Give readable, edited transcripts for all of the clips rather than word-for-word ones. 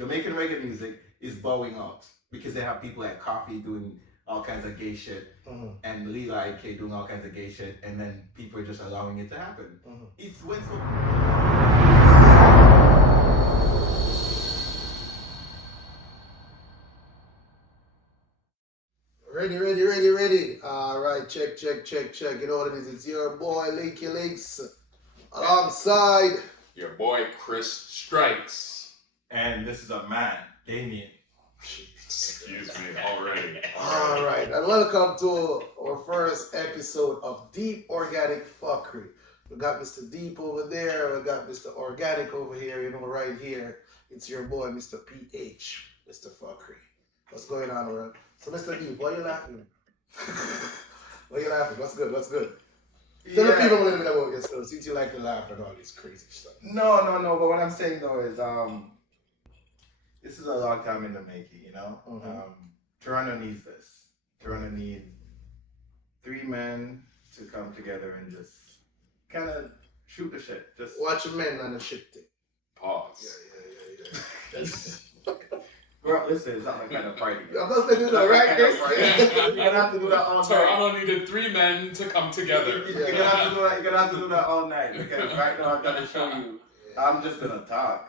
Jamaican reggae music is bowing out because they have people like Coffee doing all kinds of gay shit and Lila IK doing all kinds of gay shit, and then people are just allowing it to happen. It's went so. Ready. Alright, check. You know what it is? It's your boy Linky Links alongside your boy Chris Strikes. And this is a man, Damion. Excuse me already. Alright, and welcome to our first episode of Deep.Organic.Phuckery. We got Mr. Deep over there, we got Mr. Organic over here, you know, right here. It's your boy, Mr. PH, Mr. Phuckery. What's going on, bro? So, Mr. Deep, why are you laughing? Why are you laughing? What's good? Tell the people a little bit about yourself, since you like to laugh and all this crazy stuff. No. But what I'm saying though is, this is a long time in the making, you know. Toronto needs this. Toronto needs 3 men to come together and just kind of shoot the shit. Just watch a man on the shit thing. Pause. Yeah. Bro, listen, it's not my kind of party. I'm not saying that, right, Chris? You're gonna have to do that all night. Toronto needed 3 men to come together. You're gonna have to do that all night, because right now I'm gonna show you. I'm just gonna talk.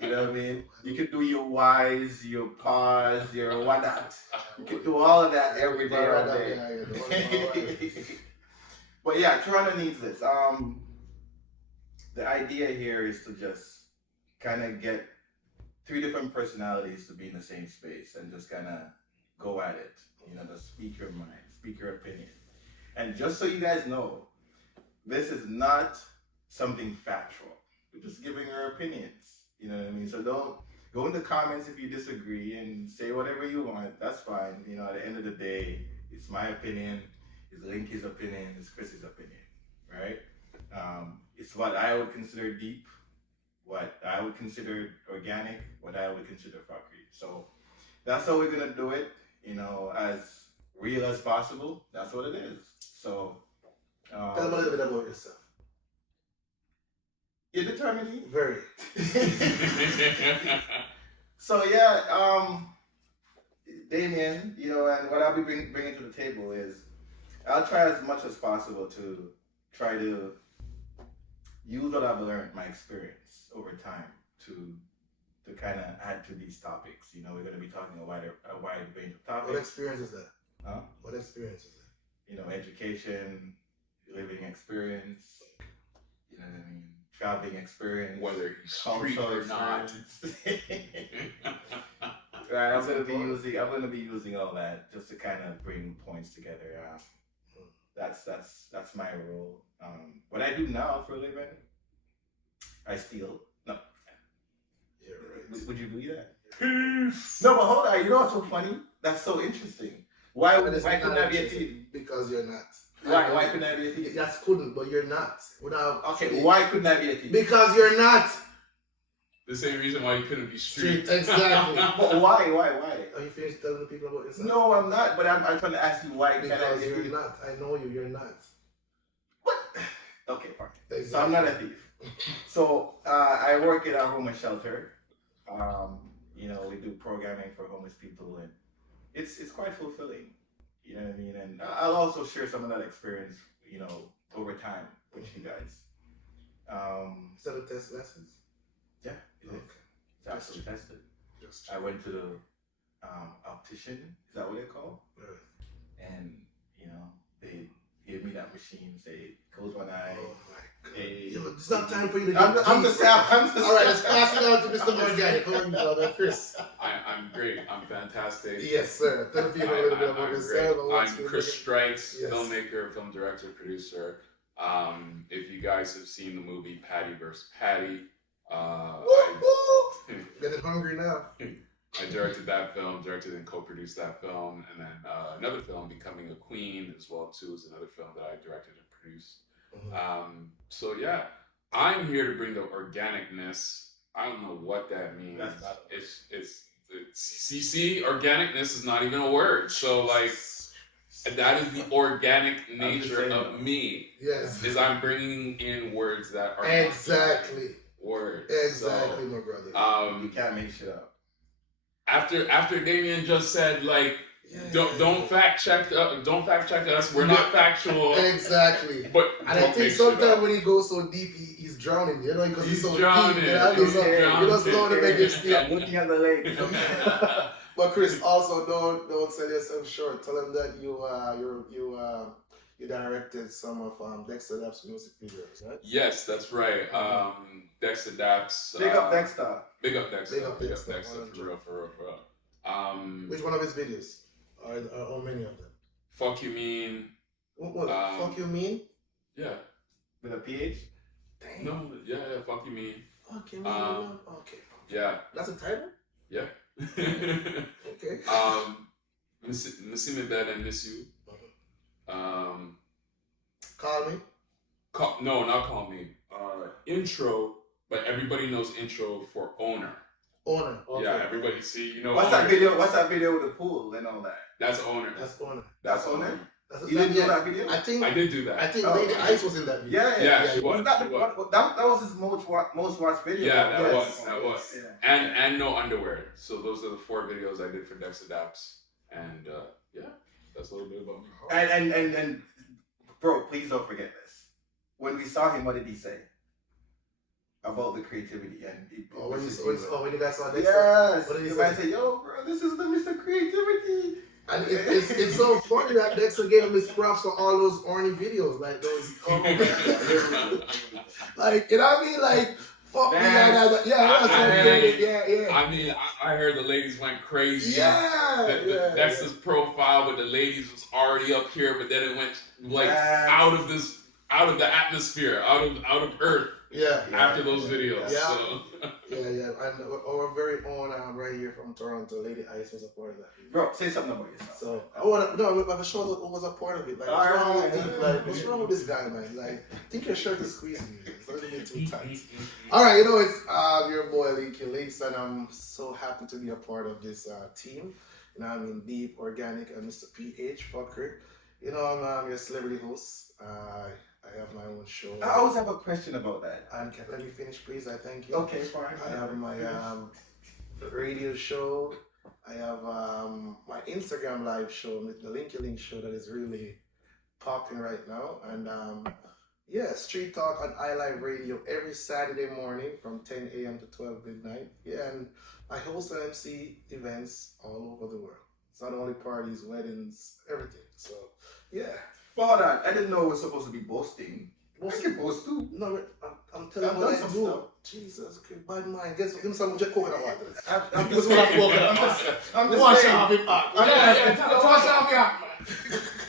You know what I mean? You can do your whys, your pause, your whatnot. You can do all of that every day, all day. But yeah, Toronto needs this. The idea here is to just kind of get 3 different personalities to be in the same space and just kind of go at it. You know, just speak your mind, speak your opinion. And just so you guys know, this is not something factual. We're just giving our opinions. You know what I mean? So don't go in the comments if you disagree and say whatever you want. That's fine. You know, at the end of the day, it's my opinion, it's Linky's opinion, it's Chris's opinion, right? It's what I would consider deep, what I would consider organic, what I would consider fuckery. So that's how we're gonna do it, you know, as real as possible. That's what it is. So tell them a little bit about yourself. You're determined? Very. So yeah, Damion, you know, and what I'll be bringing to the table is I'll try as much as possible to try to use what I've learned, my experience over time, to kind of add to these topics. You know, we're going to be talking a wide range of topics. What experience is that? Huh? What experience is that? You know, education, living experience, you know what I mean? Traveling experience. Whether he's street or not. Right, I'm gonna be using all that just to kind of bring points together. That's my role. What I do now for a living, I steal. No. Yeah, right. Would you believe that? No, but hold on. You know what's so funny? That's so interesting. Why couldn't I be a thief? Because you're not. Why couldn't I be a thief? That's couldn't, but you're not. Okay, why couldn't I be a thief? Because you're not. The same reason why you couldn't be street. Exactly. But why? Are you finished telling the people about yourself? No, I'm not. But I'm trying to ask you why. Because you're not. I know you. You're not. What? Okay, fine. Exactly. So I'm not a thief. So I work at a homeless shelter. You know, we do programming for homeless people, and it's quite fulfilling. You know what I mean? And I'll also share some of that experience, you know, over time with you guys. Is that a test lessons? Yeah, it is. It's actually tested. I went to the optician. Is that what they're called? Right. And you know, they gave me that machine. Say, close one eye. Oh my God. Hey, it's not time for you to I'm just all right, let's pass it on to Mr. Organic. How are you, brother? Chris? I'm great. I'm fantastic. Yes, sir. Tell the people a little bit about yourself. I'm Chris Strikes, filmmaker, film director, producer. If you guys have seen the movie Patty vs. Patty, Getting hungry now. I directed that film, directed and co-produced that film, and then another film, Becoming a Queen, as well too, is another film that I directed and produced. So yeah, I'm here to bring the organicness. I don't know what that means. It's CC. Organicness is not even a word. So like, that is the organic nature of me. Yes. Is I'm bringing in words that are exactly. Word. Exactly, my brother. You can't make shit up. After Damion just said like, don't fact check us. We're not factual. Exactly. But and I think sometimes when he goes so deep, he's drowning. You know, because he's so drowning. deep. You know, he's just going to make it stay. Looking at the lake. But Chris, also don't sell yourself short. Tell him that you directed some of Dex.Adapt music videos, right? Yes, that's right. Dex.Adapt. Big up Dexter. Big up Dexter. Big up Dexter. for real. For real. Which one of his videos? Or many of them? Fuck You Mean. What? Fuck You Mean? Yeah. With a PH? Dang. No, yeah, Fuck You Mean. Fuck You Mean. Okay. Yeah. That's a title? Yeah. Okay. Miss Me Bed and Miss You. Call Me? No, not Call Me. Intro, but everybody knows intro for Owner. Owner. Okay. Yeah, everybody see, you know. What's Owner. that video? What's that video with the pool and all that? That's Owner. That's Owner. That's Owner? You didn't do that video? I did do that. I think Lady Ice was in that video. Yeah. She was. That was his most watched video. Yeah, that Yes. was. Yeah. And No Underwear. So those are the 4 videos I did for Dex.Adapt. And yeah, that's a little bit about me. And bro, please don't forget this. When we saw him, what did he say? About the creativity and when you guys saw Dex, yes. what did he You say? might say, yo, bro, this is the Mr. Creativity. And it's so funny that Dexter gave him his props for all those orny videos, like those, like, you know what I mean, like, fuck me, yeah. I mean, I heard the ladies went crazy. Yeah, Dexter's profile with the ladies was already up here, but then it went like out of the atmosphere, out of Earth. After those videos. And our very own right here from Toronto, Lady Ice was a part of that video. Bro, say something about yourself. So I have show that was a part of it. Like, what's wrong with this guy, man? Like, I think your shirt is squeezing me. It's a little bit too tight. Alright, it's your boy Linky Links, and I'm so happy to be a part of this team. You know, I mean, Deep, Organic, and Mr. PH, Phuckery. You know, I'm your celebrity host. I have my own show. I always have a question about that. And let me finish, please. I thank you. Okay, fine. I have my radio show. I have my Instagram live show, the Linky Link show that is really popping right now. And Street Talk on iLive Radio every Saturday morning from 10 a.m. to 12 midnight. Yeah, and I host and MC events all over the world. It's not only parties, weddings, everything. So, yeah. But hold on, I didn't know it was supposed to be boasting. I can boast too. No, I'm telling you what I do. Stuff. Jesus Christ, bad mind. Give me some coconut water. I'm just saying. Wash off your back. Wash off your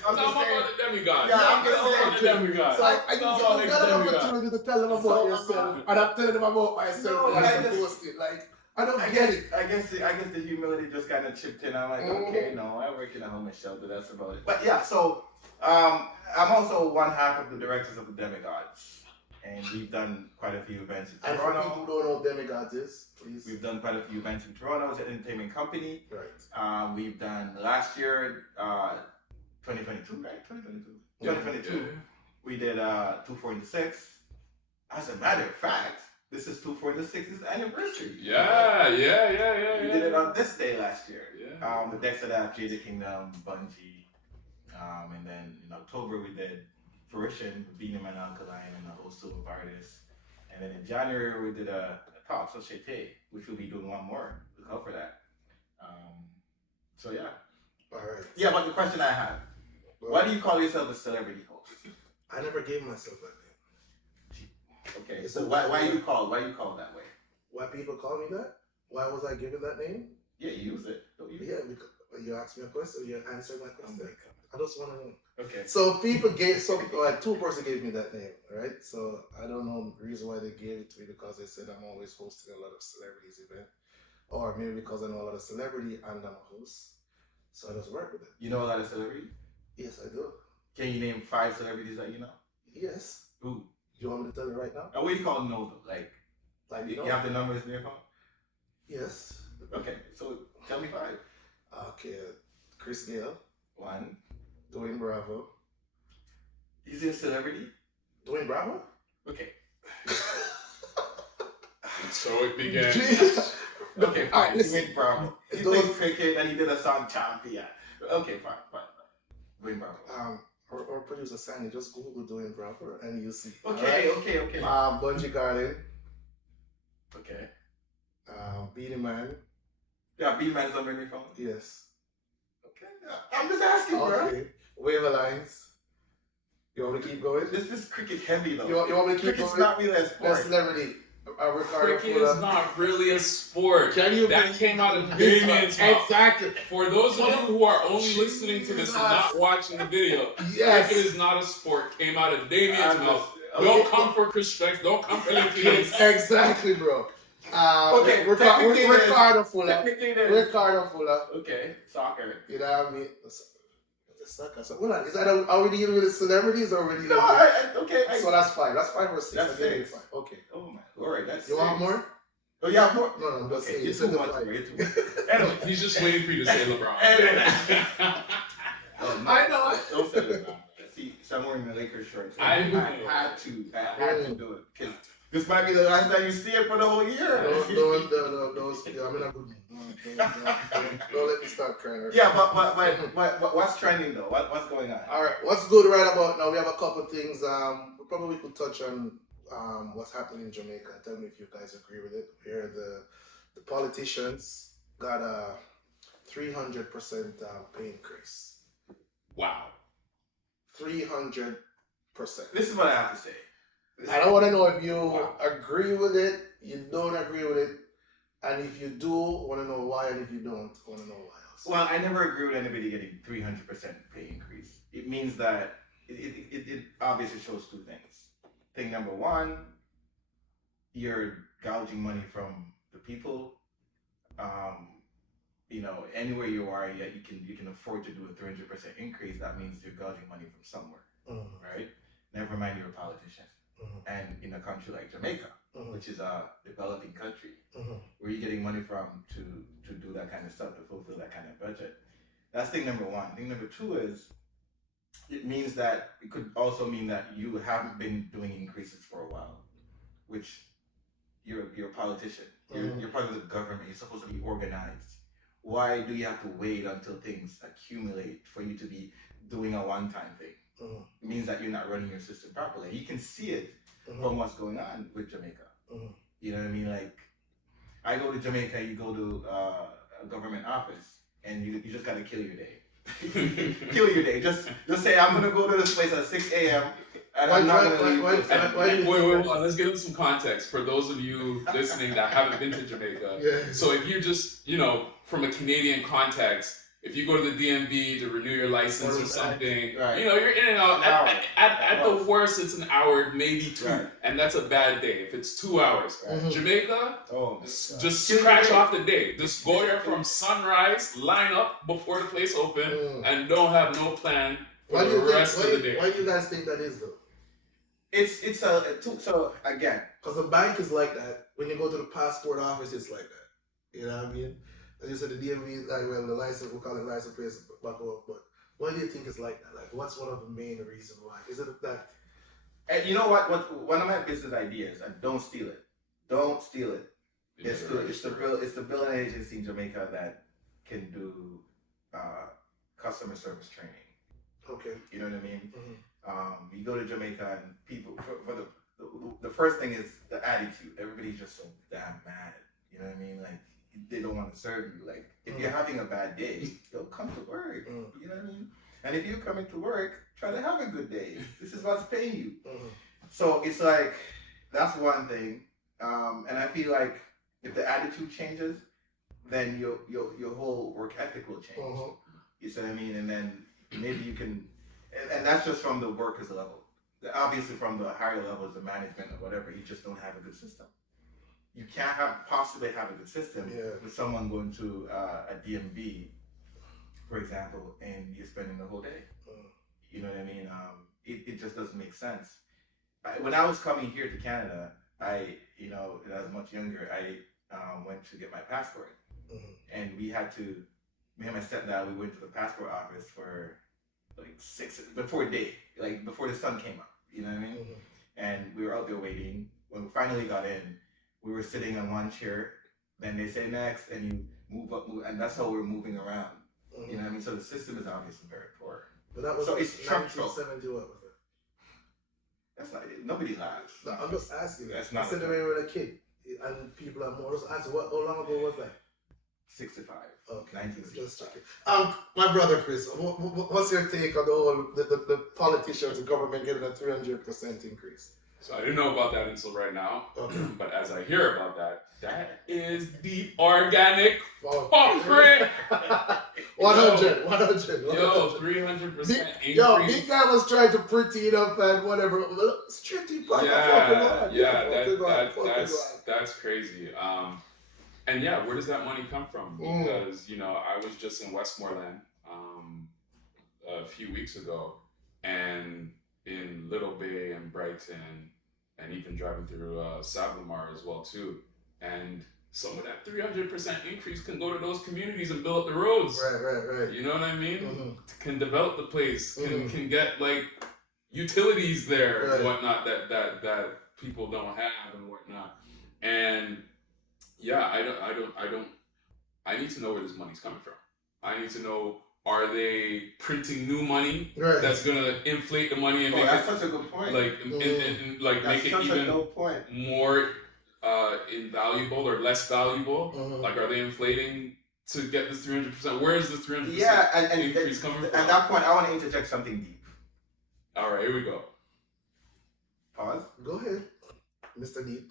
I'm just saying. the demigod. Yeah, I'm just saying. The demigod. So I got an opportunity to tell them about yourself, and I'm telling them about myself. No, and I I'm just- posting. Like, I don't get it. I guess the humility just kind of chipped in. I'm like, okay, no, I work in a homeless shelter. That's about it. But yeah, so I'm also one half of the directors of the Demigods, and we've done quite a few events in And for Toronto. people who don't know what Demigods is, please. We've done quite a few events in Toronto as an entertainment company. Right. We've done last year, 2022, right? 2022. We did 246. As a matter of fact, this is 246's anniversary. Yeah. We did it on this day last year. Yeah. The Dex.Adapt, Jada Kingdom, Bungie. And then in October we did Fruition with Beanie Man Alkaline and a whole slew of artists. And then in January we did a Talk Societe, which we'll be doing one more. Look out for that. So yeah. Alright. Yeah, but the question I have, why do you call yourself a celebrity host? I never gave myself that name. Okay, so why you call that way? Why people call me that? Why was I given that name? Yeah, you use it. Don't you? Yeah, because you asked me a question, you answered my question. I just want to know. Okay. So people like 2 persons gave me that name, right? So I don't know the reason why they gave it to me, because they said I'm always hosting a lot of celebrities event, or maybe because I know a lot of celebrity and I'm a host, so I just work with it. You know a lot of celebrities? Yes, I do. Can you name 5 celebrities that you know? Yes. Who? You want me to tell you right now? What do you call know though? Like you know? you have the numbers in your phone? Yes. Okay, so tell me 5. Okay, Chris Gale, 1. Dwayne Bravo. Is he a celebrity? Dwayne Bravo? Okay. So it began. Okay, fine. He listen. went Bravo. He played cricket and he did a song Champion. Okay, fine. Win Bravo. Or producer Sandy, just Google doing Bravo and you see. Okay. Bungie Garden. Okay. Beanie Man. Yeah, Beanie Man's number in your phone? Yes. Okay. I'm just asking, bro. Okay. Wave Alliance. You want me to keep going? This is cricket heavy though. You want me to keep Cricket's going? not really a sport. Celebrity. Cricket is not really a sport. That came out of Damion's mouth. Exactly. For those of you who are only listening to this and not watching the video, yes. cricket is not a sport. Came out of Damion's mouth. Don't come for Chris Specs. Don't come for Linky. Exactly, bro. Okay, Ricardo Fuller. Ricardo Fuller. Okay, soccer. You know what I mean? Soccer. So, hold on. Are we dealing with the celebrities or are we dealing okay. So that's 5. That's 5 or 6. That's 6. 5. Okay. Oh my lord, that's You 6. want more? Oh yeah, more. No, I'm just saying. You're too much. Anyway, he's just waiting for you to say LeBron. I know. Don't say LeBron. See, so I'm wearing the Lakers shirt. So I had to do it because this might be the last time you see it for the whole year. Don't. I mean, don't let me start crying. Yeah, but what's trending though? What's going on? All right, what's good right about now? We have a couple of things. We probably could touch on what's happening in Jamaica. Tell me if you guys agree with it. Here, the politicians got a 300% pay increase. Wow. 300%. This is what I have to say. I don't want to know if you agree with it, you don't agree with it, and if you do, want to know why, and if you don't, want to know why else. Well, I never agree with anybody getting 300% pay increase. It means that it obviously shows two things. Thing number one, you're gouging money from the people. Anywhere you are, yet you can afford to do a 300% increase. That means you're gouging money from somewhere, right? Never mind you're a politician. And in a country like Jamaica, which is a developing country, where you're getting money from to do that kind of stuff, to fulfill that kind of budget. That's thing number one. Thing number two is it could also mean that you haven't been doing increases for a while, which you're a politician. You're part of the government. You're supposed to be organized. Why do you have to wait until things accumulate for you to be doing a one-time thing? It means that you're not running your system properly. You can see it from what's going on with Jamaica. You know what I mean? Like, I go to Jamaica, you go to a government office, and you just gotta kill your day. Kill your day. Just say, I'm gonna go to this place at 6 a.m. and I'm not gonna leave. Wait, let's give them some context for those of you listening that haven't been to Jamaica. Yeah. So if you just, from a Canadian context, if you go to the DMV to renew your license or something, right. You're in and out. At the worst, it's an hour, maybe 2, right. And that's a bad day. If it's 2 hours, right. Jamaica, just scratch off the day. Just go there from sunrise, line up before the place open, and don't have no plan for the rest of the day. Why do you guys think that is though? So again, because the bank is like that. When you go to the passport office, it's like that. You know what I mean? As you said, the DMV is like, well, the license, we'll call it license plate back up. But why do you think it's like that? Like, what's one of the main reasons why? Is it that? And you know what? One of my business ideas, and don't steal it. Don't steal it. It's the billing agency in Jamaica that can do customer service training. Okay. You know what I mean? You go to Jamaica and people, for the first thing is the attitude. Everybody's just so damn mad. You know what I mean? Like, they don't want to serve you. Like, if you're having a bad day, don't come to work. You know what I mean? And if you're coming to work, try to have a good day. This is what's paying you. So it's like, that's one thing. And I feel like if the attitude changes, then your whole work ethic will change. You see what I mean? And then maybe you can, and that's just from the workers level. Obviously from the higher levels, the management or whatever, you just don't have a good system. You can't possibly have a good system with someone going to a DMV, for example, and you're spending the whole day. You know what I mean? It just doesn't make sense. When I was coming here to Canada, I was much younger, I went to get my passport. And me and my stepdad, we went to the passport office for like before the sun came up. You know what I mean? And we were out there waiting. When we finally got in, we were sitting on one chair, then they say next, and you move up, and that's how we're moving around. Mm-hmm. You know what I mean? So the system is obviously very poor. But that was so it's structural. 1970, what was it? That's not it. Nobody laughs. No, I'm just asking. That's not. I said when we were a kid, and people are more. Just asking, how long ago was that? 65. Okay. 1965. Just checking. My brother Chris, what's your take on the whole the politicians, the government getting a 300% increase? So I didn't know about that until right now. Okay. But as I hear about that, that is Deep.Organic.Phuckery. 100. Yo, 300% increase. Yo, big guy was trying to pretty it up and whatever. Straight That's crazy. And yeah, where does that money come from? Because I was just in Westmoreland a few weeks ago, and in Little Bay and Brighton, and even driving through Savamar as well too. And some of that 300% increase can go to those communities and build up the roads. Right. You know what I mean? Mm-hmm. Can develop the place. Can get like utilities there and whatnot that people don't have and whatnot. And yeah, I need to know where this money's coming from. I need to know, are they printing new money that's gonna inflate the money and make that's such a good point. Like make it even more invaluable or less valuable? Like, are they inflating to get this 300%? Where is this 300% increase coming from? At that point, I want to interject something deep. All right, here we go. Pause. Go ahead, Mr. Deep.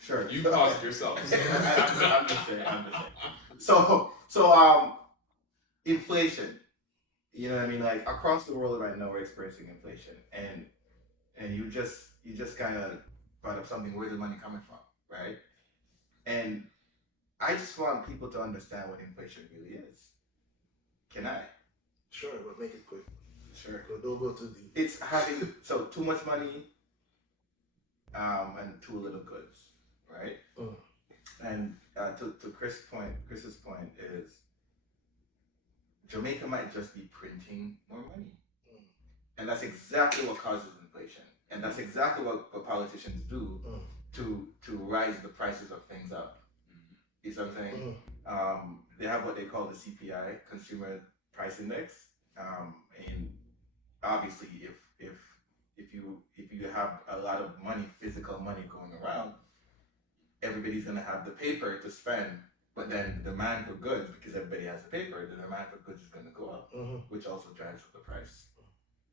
Sure. You paused yourself. I'm just saying. So, inflation. You know what I mean? Like, across the world right now, we're experiencing inflation, and you just kind of brought up something. Where's the money coming from, right? And I just want people to understand what inflation really is. Can I? Sure, but make it quick. Sure. Don't go too deep. It's having too much money, and too little goods, right? And to Chris's point is, Jamaica might just be printing more money, and that's exactly what causes inflation, and that's exactly what politicians do to rise the prices of things up. You see what I'm saying? They have what they call the CPI, Consumer Price Index, and obviously, if you have a lot of money, physical money going around, everybody's gonna have the paper to spend. But then the demand for goods, because everybody has the paper, the demand for goods is going to go up, which also drives up the price,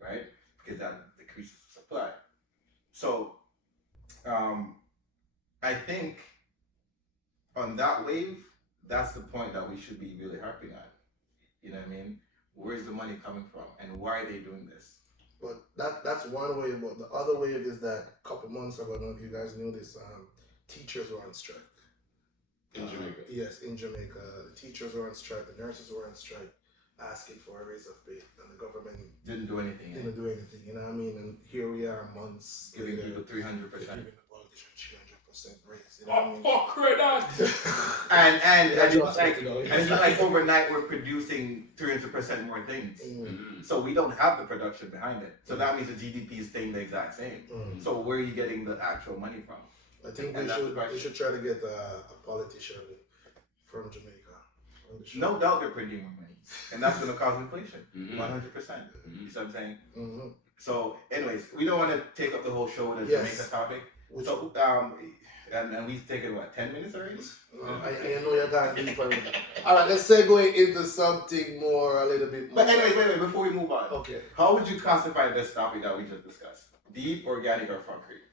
right? Because that decreases the supply. So, I think on that wave, that's the point that we should be really harping on. You know what I mean? Where's the money coming from, and why are they doing this? But that's one wave. But the other wave is that a couple months ago, I don't know if you guys knew this, teachers were on strike. In Jamaica. Yes, in Jamaica. The teachers were on strike, the nurses were on strike, asking for a raise of pay, and the government didn't do anything. You know what I mean? And here we are, months giving people 300%. Giving the politicians 300% raise. You know and it's not like overnight we're producing 300% more things. So we don't have the production behind it. So that means the GDP is staying the exact same. So where are you getting the actual money from? I think we should try to get a politician from Jamaica. No doubt they're printing more money, and that's going to cause inflation, 100%. You see what I'm saying? So, anyways, we don't want to take up the whole show with a Jamaica topic. So, and we've taken 10 minutes already? I know you're going deeper. All right, let's segue into something more, a little bit more. But anyways, wait, before we move on. Okay. How would you classify this topic that we just discussed? Deep, organic, or Phuckery?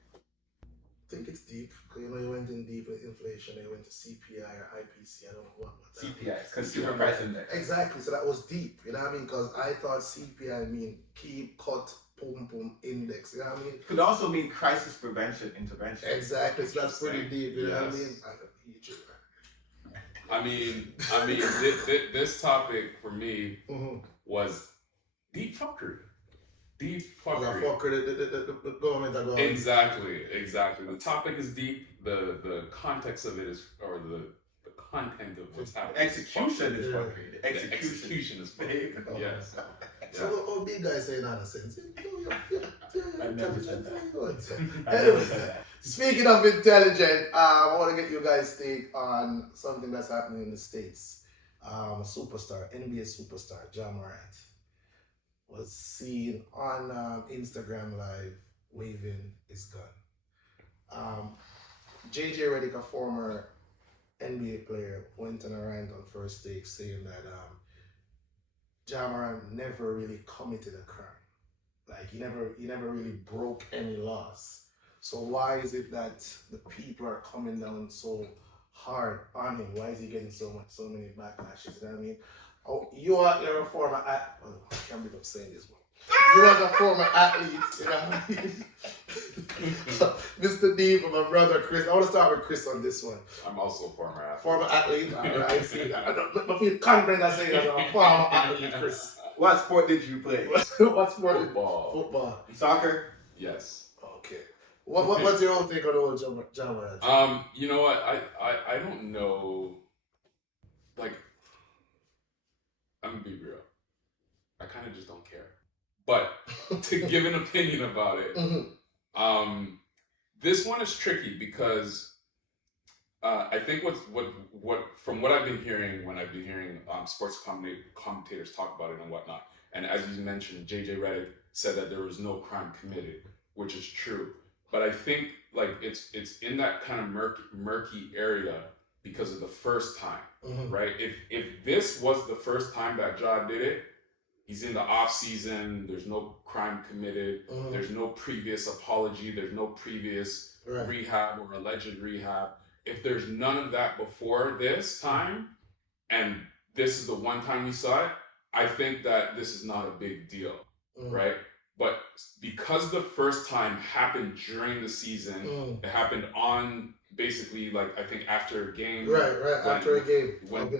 I think it's deep, because you went in deep with inflation, you went to CPI or IPC, I don't know what that CPI, Consumer Price Index. Exactly, so that was deep, you know what I mean? Because I thought CPI mean keep, cut, boom, index, you know what I mean? It could also mean crisis prevention, intervention. Exactly, so that's pretty deep, you know what I mean? I mean, this topic for me was Deep.Phuckery. Deep.Phuckery. The government are going. Exactly. The topic is deep. The context of it is, or the content of what's happening. Execution is Phuckery. The execution is Phuckery. Yes. So what big guys say nonsense? I never said that. Anyway, Speaking of intelligent, I want to get you guys' take on something that's happening in the States. A superstar, NBA superstar, Ja Morant, was seen on Instagram Live waving his gun. JJ Redick, a former NBA player, went on a rant on First Take saying that Ja Morant never really committed a crime. Like he never really broke any laws. So why is it that the people are coming down so hard on him? Why is he getting so many backlashes? You know what I mean? Oh, you're a former I can't believe I'm saying this one. You as a former athlete, you know what I mean? Mr. D for my brother Chris. I want to start with Chris on this one. I'm also a former athlete. Former athlete, alright, I see that. I feel confident I say that I'm a former athlete, Chris. What sport did you play? What sport? Football. Football. Soccer? Yes. Okay. What's your own take on the old Ja Morant? You know what? I don't know. Like, I'm gonna be real. I kind of just don't care. But to give an opinion about it, this one is tricky because I think what from what I've been hearing when I've been hearing sports commentators talk about it and whatnot, and as you mentioned, JJ Redick said that there was no crime committed, which is true. But I think like it's in that kind of murky area because of the first time, right? If this was the first time that Ja did it, he's in the off season. There's no crime committed. There's no previous apology. There's no previous rehab or alleged rehab. If there's none of that before this time, and this is the one time we saw it, I think that this is not a big deal, right? But because the first time happened during the season, it happened on basically like I think after a game, after a game when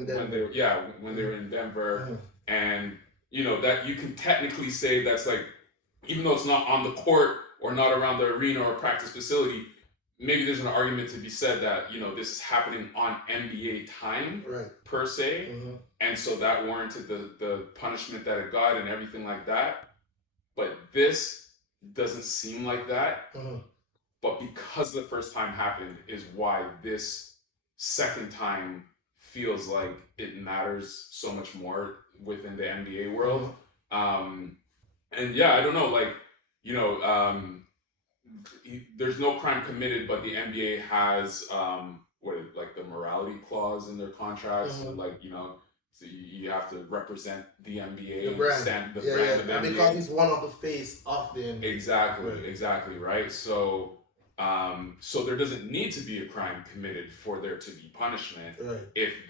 they were in Denver, and you know that you can technically say that's like, even though it's not on the court or not around the arena or practice facility, maybe there's an argument to be said that, you know, this is happening on NBA time per se. And so that warranted the punishment that it got and everything like that. But this doesn't seem like that. But because the first time happened is why this second time feels like it matters so much more within the NBA world. And yeah, I don't know, like, you know, there's no crime committed, but the NBA has like the morality clause in their contracts, like, you know, so you have to represent the NBA, the brand, stand the brand of the NBA. Because he's one of the face of the NBA. Exactly, right? So so there doesn't need to be a crime committed for there to be punishment if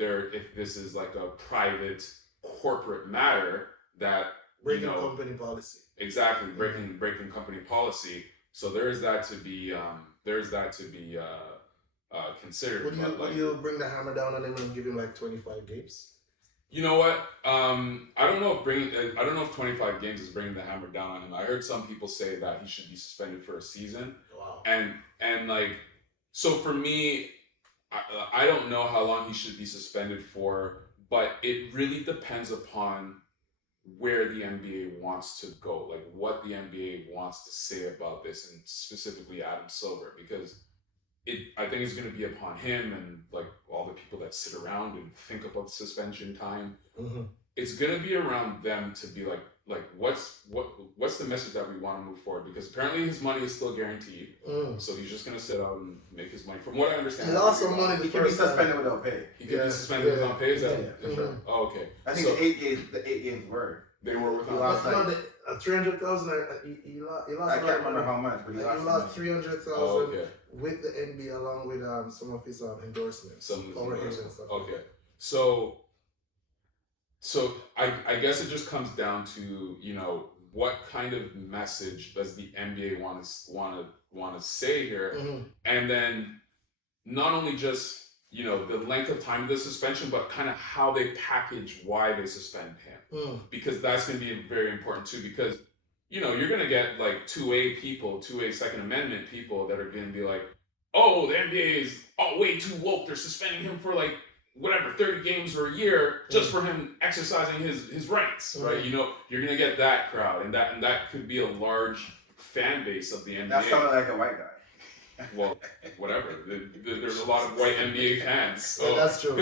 this is like a private corporate matter that breaking company policy. Exactly, breaking company policy. So there is that to be considered. Would you bring the hammer down on him and give him like 25 games? You know what? I don't know if 25 games is bringing the hammer down on him. I heard some people say that he should be suspended for a season. Wow. And like, so for me, I don't know how long he should be suspended for, but it really depends upon where the NBA wants to go, like what the NBA wants to say about this, and specifically Adam Silver, because I think it's going to be upon him and like all the people that sit around and think about suspension time. It's going to be around them to be like what's the message that we want to move forward, because apparently his money is still guaranteed, so he's just going to sit out and make his money. From what I understand, he lost some money. He can be suspended without pay. He can be suspended without pay. Is that? That's right. Oh, okay. I think the eight games were. They were without. He lost like 300,000. He lost. I can't remember how much, but he lost 300,000 with the NBA, along with some of his endorsements, overhead and stuff. Okay, so I guess it just comes down to, you know, what kind of message does the NBA want to say here, and then not only just, you know, the length of time of the suspension, but kind of how they package why they suspend him, because that's going to be very important too. Because, you know, you're going to get like 2A Second Amendment people that are going to be like, oh, the NBA is way too woke. They're suspending him for like whatever 30 games or a year just for him exercising his rights, right? You know, you're going to get that crowd, and that could be a large fan base of the NBA. That sounded like a white guy. Well, whatever. There's a lot of white NBA fans. So Yeah, that's true.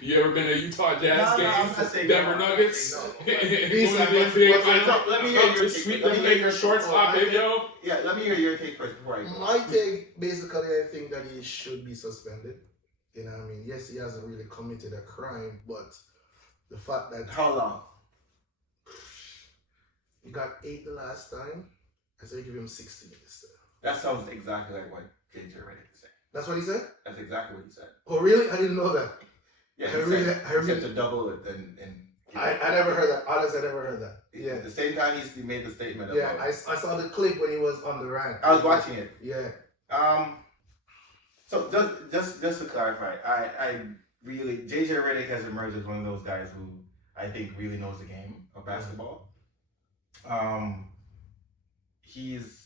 You ever been to Utah Jazz No, I'm games? not saying Denver no, Nuggets? I'm not Going to saying the NBA Finals? let me hear your To take. sweep Let them me hear Lakers shorts off it, yo. Yeah, let me hear your take first before I go. My take, basically, I think that he should be suspended. You know what I mean? Yes, he hasn't really committed a crime, but the fact that How long? he got 8 the last time, I say give him 16 this time. That sounds exactly like what JJ Redick is saying. That's what he said? That's exactly what he said. Oh, really? I didn't know that. Yeah, he said to double it and I never heard that. Honestly, I never heard that. Yeah. At the same time he made the statement Yeah, about I saw the clip when he was on the rank. I was watching it. Yeah. So just to clarify, I really JJ Redick has emerged as one of those guys who I think really knows the game of basketball. He's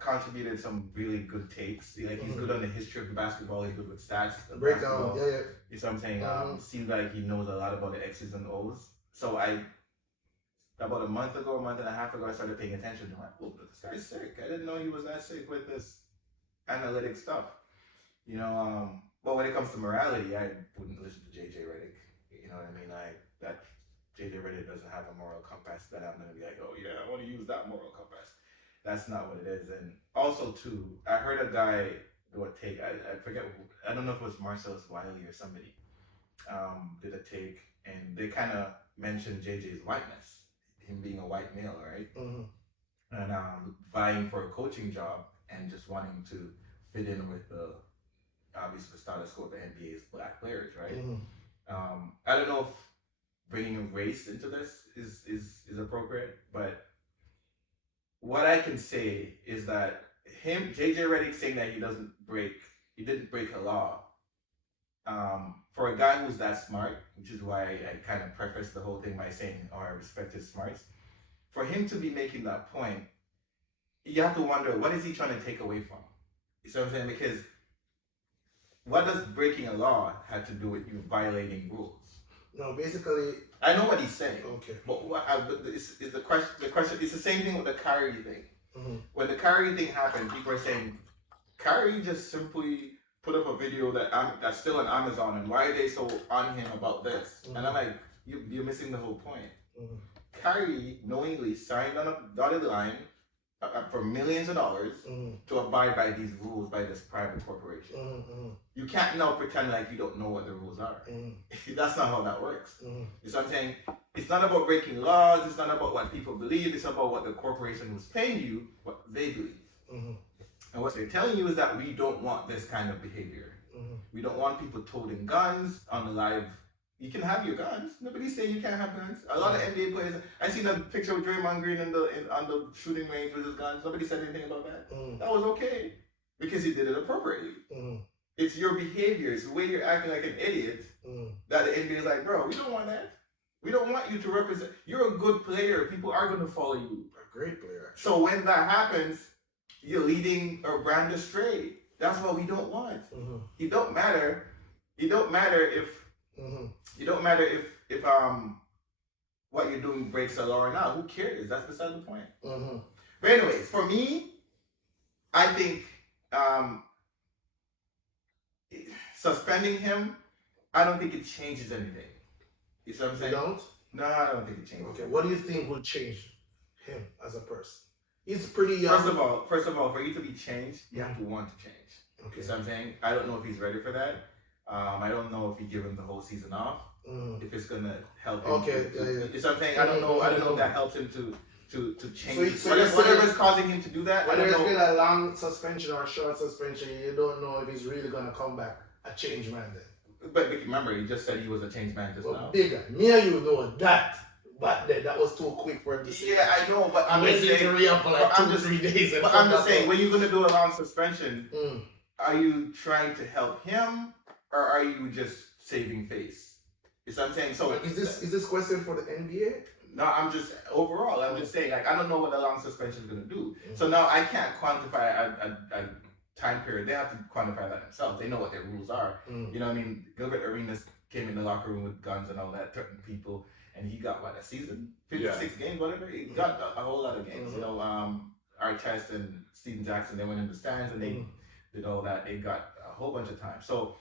contributed some really good takes. Like he's good on the history of basketball. He's good with stats. Breakdown. Yeah. You know what I'm saying? Seems like he knows a lot about the X's and O's. So about a month and a half ago, I started paying attention to him. Like, oh, this guy's sick. I didn't know he was that sick with this analytic stuff. You know, but when it comes to morality, I wouldn't listen to JJ Redick. You know what I mean? That JJ Redick doesn't have a moral compass that I'm gonna be like, oh yeah, I want to use that moral compass. That's not what it is. And also too, I heard a guy do a take. I forget. I don't know if it was Marcellus Wiley or somebody did a take, and they kind of mentioned JJ's whiteness, him being a white male, right? And vying for a coaching job and just wanting to fit in with the obviously the status quo of the NBA's black players, right? I don't know if bringing race into this is appropriate, but what I can say is that JJ Redick saying that he didn't break a law. For a guy who's that smart, which is why I kind of prefaced the whole thing by saying, oh, I respect his smarts. For him to be making that point, you have to wonder, what is he trying to take away from? You see what I'm saying? Because what does breaking a law have to do with you violating rules? No, basically, I know what he's saying. Okay. But is the question? It's the same thing with the Kyrie thing. When the Kyrie thing happened, people are saying Kyrie just simply put up a video that's still on Amazon, and why are they so on him about this? And I'm like, you're missing the whole point. Kyrie knowingly signed on a dotted line for millions of dollars to abide by these rules by this private corporation. You can't now pretend like you don't know what the rules are. That's not how that works. You know what I'm saying? It's not about breaking laws. It's not about what people believe. It's about what the corporation who's paying you, what they believe. And what they're telling you is that we don't want this kind of behavior. We don't want people toting guns on the live. You can have your guns. Nobody's saying you can't have guns. A lot of NBA players. I seen a picture of Draymond Green on the shooting range with his guns. Nobody said anything about that. That was okay because he did it appropriately. It's your behavior. It's the way you're acting like an idiot that the NBA is like, bro, we don't want that. We don't want you to represent. You're a good player. People are going to follow you. A great player. So when that happens, you're leading a brand astray. That's what we don't want. It don't matter. It don't matter if. It don't matter if what you're doing breaks a law or not. Who cares? That's beside the point. But anyways, for me, I think suspending him, I don't think it changes anything. You see what I'm saying? You don't? No, I don't think it changes. Okay, what do you think will change him as a person? He's pretty young. First of all, for you to be changed, you have to want to change. Okay. You see what I'm saying? I don't know if he's ready for that. I don't know if you give him the whole season off. If it's gonna help him. Okay, You know what I'm saying? I don't know if that helps him to change. So whatever is causing him to do that. Whether it's been a long suspension or a short suspension, you don't know if he's really gonna come back a changed man then. But remember, he just said he was a changed man just now. Bigger. Me and you know that. But then that was too quick for him to say. Yeah, I know, but I'm just saying. To re-up for like 2-3 days. But I'm just saying, when you're gonna do a long suspension, are you trying to help him or are you just saving face? You see what I'm saying? So is this question for the NBA? No, I'm just overall. I'm just saying, like, I don't know what a long suspension is gonna do. So now I can't quantify a time period. They have to quantify that themselves. They know what their rules are. You know what I mean? Gilbert Arenas came in the locker room with guns and all that, threatened people, and he got what, a season, 56 games, whatever. He got a whole lot of games. You know, Artest and Steven Jackson, they went in the stands and they did all that. They got a whole bunch of time. So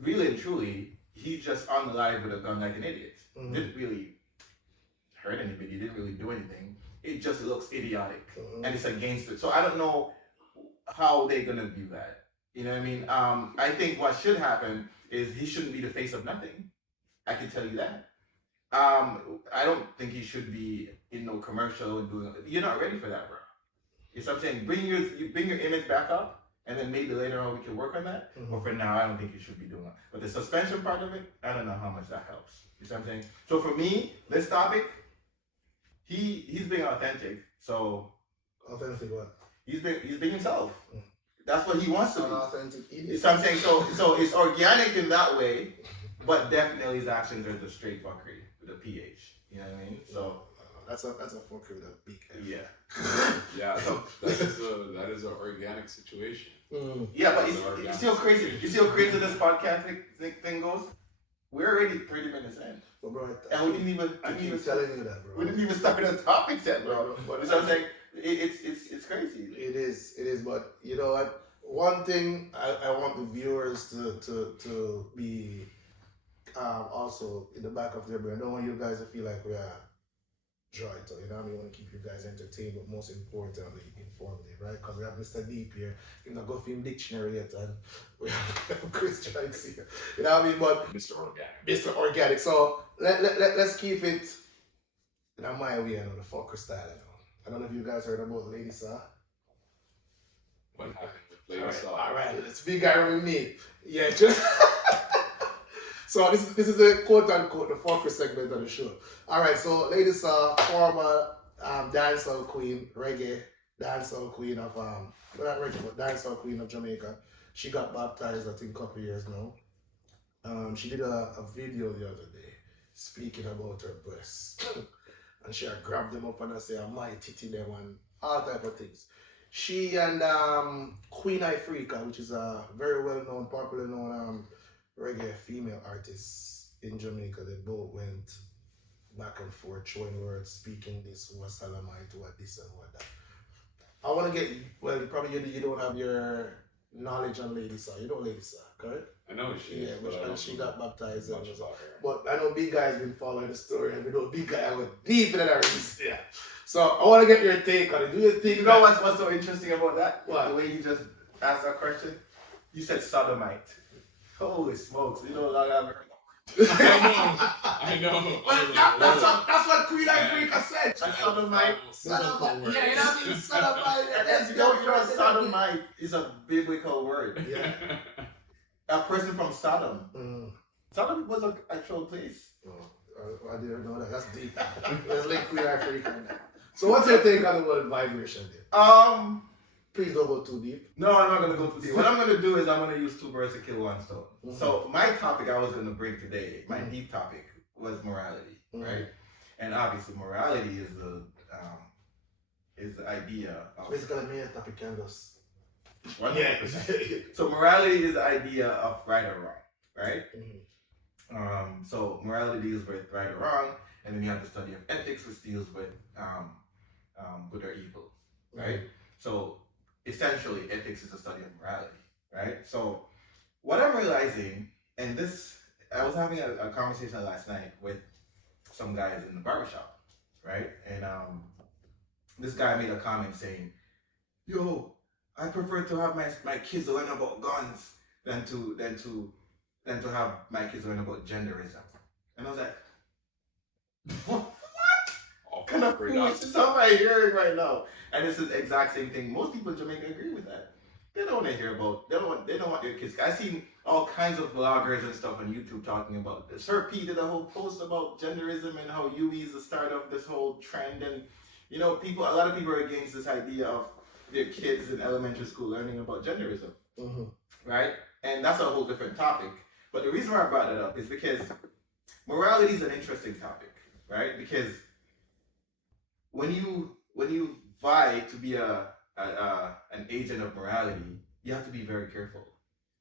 really and truly, he's just on the live with a gun like an idiot. Didn't really hurt anybody. Didn't really do anything. It just looks idiotic, and it's against it. So I don't know how they're gonna view that. You know what I mean? I think what should happen is he shouldn't be the face of nothing. I can tell you that. I don't think he should be in no commercial and doing. You're not ready for that, bro. You know what I'm saying? Bring your image back up, and then maybe later on we can work on that. But for now, I don't think you should be doing that. But the suspension part of it, I don't know how much that helps. You know what I'm saying? So for me, this topic, he's being authentic. So authentic what? He's being himself. That's what he wants to be. Authentic idiot. You know what I'm saying? So it's organic in that way, but definitely his actions are just straight fuckery with a PH. You know what I mean? So that's a fuckery with a big F. Yeah. Yeah, that is an organic situation. Yeah, but you see how crazy this podcast thing goes? We're already 30 minutes in. But bro, and we didn't even telling you that, bro. We didn't even start the topics yet, bro. You know what I'm saying? It's crazy. It is, but you know what? One thing I want the viewers to be also in the back of their brain. I don't want you guys to feel like we are dry, you know what I mean? We want to keep you guys entertained, but most importantly, informative, right? Because we have Mr. Deep here. He's not going to film dictionary yet, and we have Chris Joyce here. You know what I mean? But Mr. Organic. Mr. Organic. So let's keep it in my way, the fucker style. I don't know if you guys heard about Lady Saw. What happened with Lady Saw? All right, let's be guy with me. Yeah, just. So this is the quote unquote the fucker segment of the show. All right, so Lady Saw, former dancehall queen, reggae dancehall queen of not reggae but dancehall queen of Jamaica. She got baptized I think a couple years now. She did a video the other day speaking about her breasts, and she had grabbed them up and I say, "I might titty them" and all type of things. She and Queen Ifrica, which is a very well known, popular known reggae female artists in Jamaica, they both went back and forth showing words, speaking this, what salamite, what this and what that. I want to get, well, probably you don't have your knowledge on Lady Saw. You know Lady Saw, correct? I know she is, but she got baptized. Much about her. But I know big guy's been following the story, and we know big guy went deep in that already. Yeah. So I want to get your take on it. Do you think? You know what's so interesting about that? What? The way you just asked that question. You said sodomite. Holy smokes! You know what I've heard. I know. Well, that's what Queen Ifrica said. Sodomite. Sodomite. Yeah, you know what I mean? Sodomite. You know, sodomite is a biblical word. Yeah. A person from Sodom. Sodom was an actual place. Oh, I didn't know that. That's deep. Let's link Queen Ifrica on that. So what's your take on the word vibration there? Please don't go too deep. No, I'm not going to go too deep. What I'm going to do is I'm going to use two birds to kill one stone. So my topic I was going to bring today, my deep topic, was morality, right? And obviously morality is the idea of... Basically, me a topic canvas. 100%. So morality is the idea of right or wrong, right? So morality deals with right or wrong, and then you have the study of ethics, which deals with good or evil, right? So essentially, ethics is a study of morality, right? So what I'm realizing, and this, I was having a conversation last night with some guys in the barbershop, right? And this guy made a comment saying, "Yo, I prefer to have my kids learn about guns than to have my kids learn about genderism." And I was like, what kind of foolishness am I hearing right now? And it's the exact same thing. Most people in Jamaica agree with that. They don't want to hear about, they don't want their kids. I've seen all kinds of vloggers and stuff on YouTube talking about this. Sir P did a whole post about genderism and how UE is the start of this whole trend. And, you know, a lot of people are against this idea of their kids in elementary school learning about genderism, right? And that's a whole different topic. But the reason why I brought it up is because morality is an interesting topic, right? Because when you vie to be an agent of morality, you have to be very careful.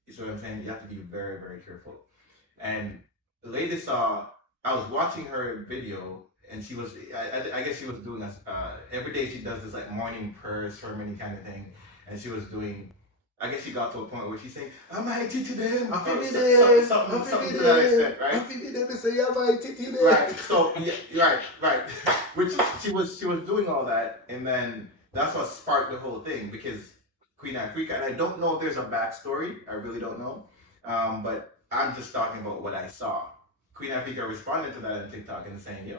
You see what I'm saying? You have to be very, very careful. And the Lady Saw, I was watching her video, and she was, I guess she was doing this, every day she does this like morning prayer ceremony kind of thing, and she was doing, I guess she got to a point where she's saying, I'm mighty to them. I feel them. Something to that extent, right? I feel them to say, I'm mighty to them. Right, so, yeah, right. Which she was doing all that, and then that's what sparked the whole thing, because Queen Ifrica, and I don't know if there's a backstory, I really don't know, but I'm just talking about what I saw. Queen Ifrica responded to that on TikTok and saying, yo,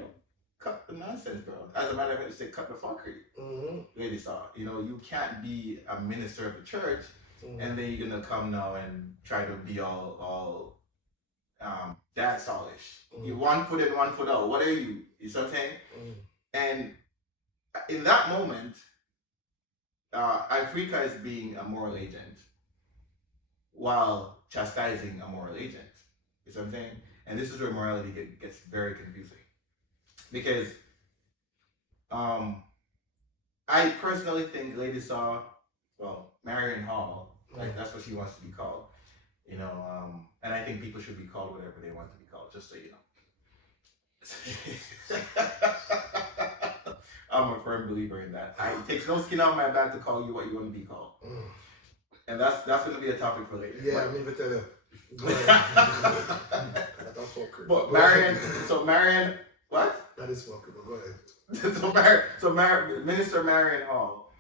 cut the nonsense, bro. As a matter of fact, she said, cut the fuckery. Lady Saw, you can't be a minister of the church, and then you're gonna come now and try to be all dad Saulish. You 1 foot in, 1 foot out. What are you? You see what I'm saying? And in that moment, Ifrica is being a moral agent while chastising a moral agent. You see what I'm saying? And this is where morality gets very confusing. Because I personally think Lady Saw, well, Marion Hall, like that's what she wants to be called. And I think people should be called whatever they want to be called, just so you know. I'm a firm believer in that. It takes no skin off my back to call you what you want to be called. And that's going to be a topic for later. Yeah, leave it there. Go ahead. But Marion, what? That is fuckable. Go ahead. Minister Marion Hall,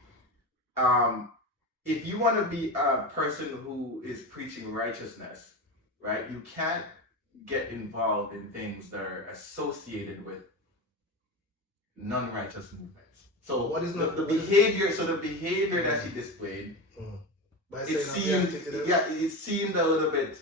if you want to be a person who is preaching righteousness, right, you can't get involved in things that are associated with non-righteous movements. So what is the behavior? So the behavior that she displayed, it seemed a little bit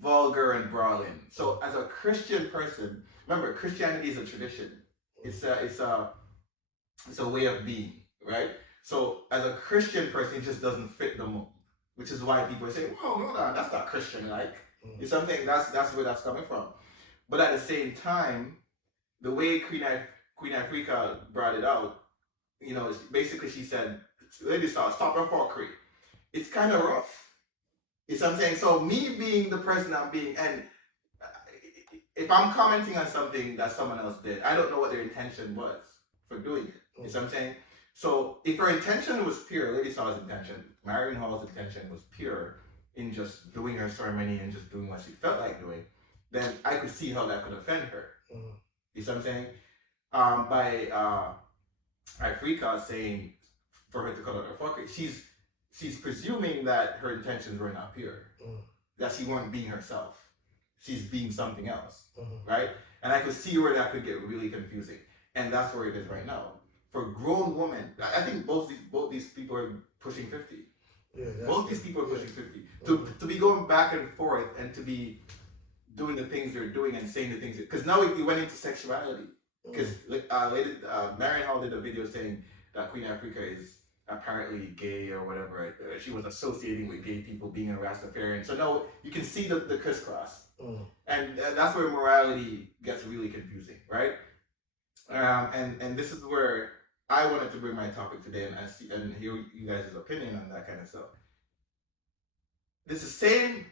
vulgar and brawling. So as a Christian person, remember, Christianity is a tradition. It's a way of being, right? So as a Christian person, it just doesn't fit the mold, which is why people say, "Well, no, that's not Christian-like." It's something that's where that's coming from. But at the same time, the way Queen Ifrica brought it out, basically she said, "Lady Saw, stop her fuckery." It's kind of rough. You see what I'm saying? So me being the person I'm being, and if I'm commenting on something that someone else did, I don't know what their intention was for doing it. You see what I'm saying? So if her intention was pure, Lady Saw's intention, Marion Hall's intention was pure in just doing her ceremony and just doing what she felt like doing, then I could see how that could offend her. You see what I'm saying? By Ifrica saying for her to cut out her fuckery, she's presuming that her intentions were not pure, that she weren't being herself. She's being something else, right? And I could see where that could get really confusing, and that's where it is right now. For grown women, I think both these people are pushing 50. Yeah, both these people are pushing 50. To be going back and forth and to be doing the things they're doing and saying the things, because now we went into sexuality. Because Marion Hall did a video saying that Queen Ifrica is apparently gay or whatever. She was associating with gay people, being a Rastafarian. So now you can see the crisscross. And that's where morality gets really confusing, right? And this is where I wanted to bring my topic today and hear you guys' opinion on that kind of stuff. This is the same